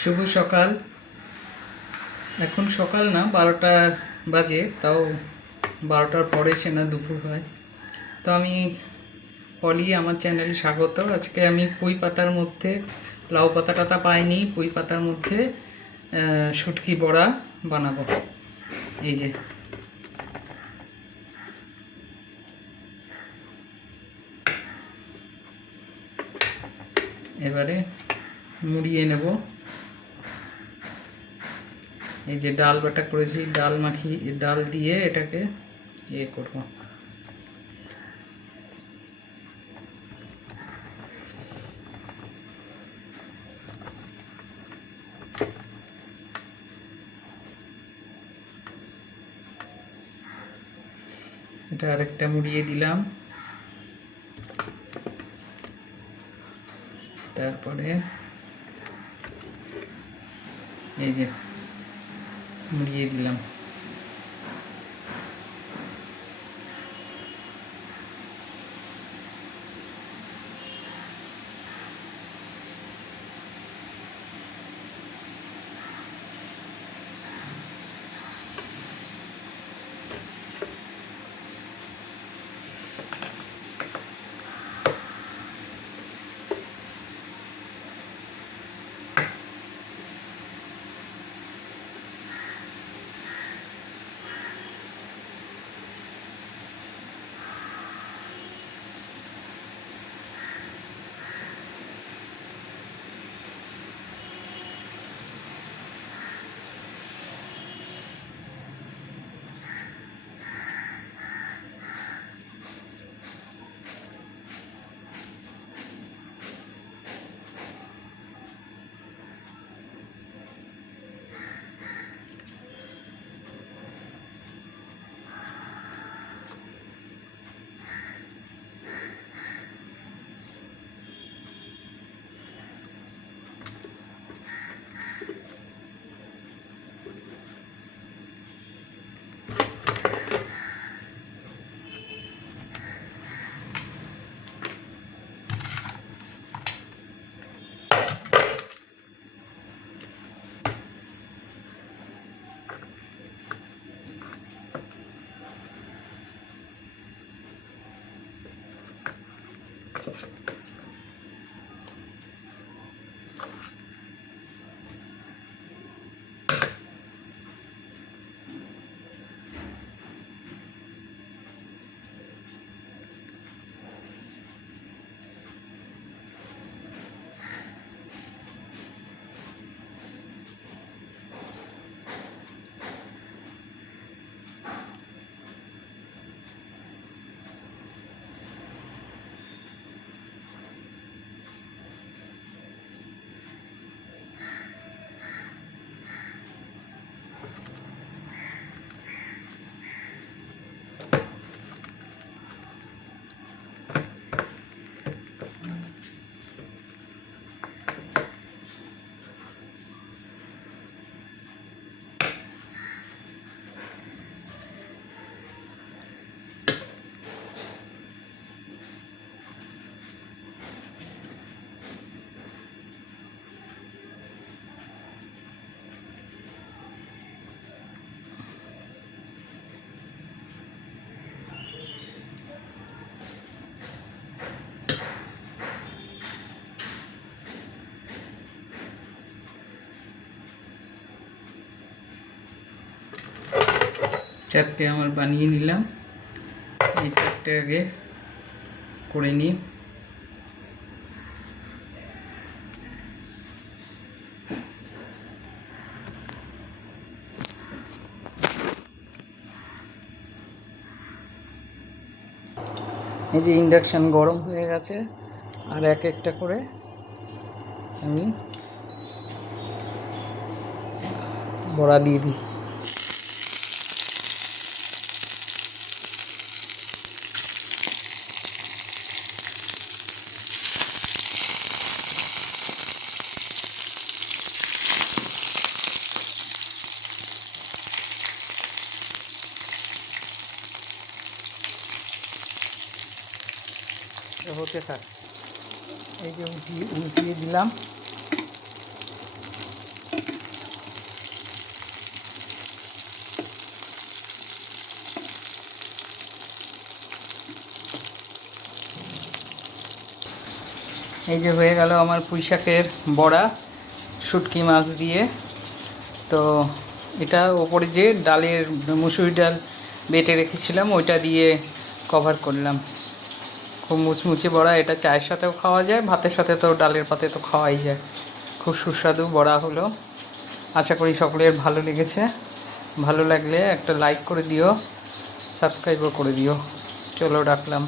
শুভ সকাল। এখন সকাল না, 12টা বাজে, তাও 12টার পরে সে না দুপুর হয়। তো আমি পলি, আমার চ্যানেলে স্বাগত। আজকে আমি পুঁই পাতার মধ্যে, লাউ পাতা টাতা পাইনি, পুঁই পাতার মধ্যে শুটকি বড়া বানাবো। এই যে এবারে মুড়িয়ে নেব। এই যে ডাল বাটা করেছি, ডাল মাখিয়ে, ডাল দিয়ে এটাকে করব। এটা আরেকটা মুড়িয়ে দিলাম। তারপরে এই যে মুড়িয়ে দিলাম। চারটে আমার বানিয়ে নিলাম। এই চারটে আগে করে নিই। এই যে ইন্ডাকশান গরম হয়ে গেছে, আর এক একটা করে আমি বড়া দিয়ে দিই। হতে থাক। এই যে উল্টিয়ে দিলাম। এই যে হয়ে গেল আমার পুঁই শাকের বড়া শুটকি মাছ দিয়ে। তো এটা ওপরে যে ডালের মুসুরি ডাল বেটে রেখেছিলাম ওইটা দিয়ে কভার করলাম। খুব মুচমুচে বড়া, এটা চায়ের সাথেও খাওয়া যায়, ভাতের সাথে তো ডালের পাতে তো খাওয়াই যায়। খুব সুস্বাদু বড়া হলো। আশা করি সকলের ভালো লেগেছে। ভালো লাগলে একটা লাইক করে দিও, সাবস্ক্রাইবও করে দিও। চলো রাখলাম।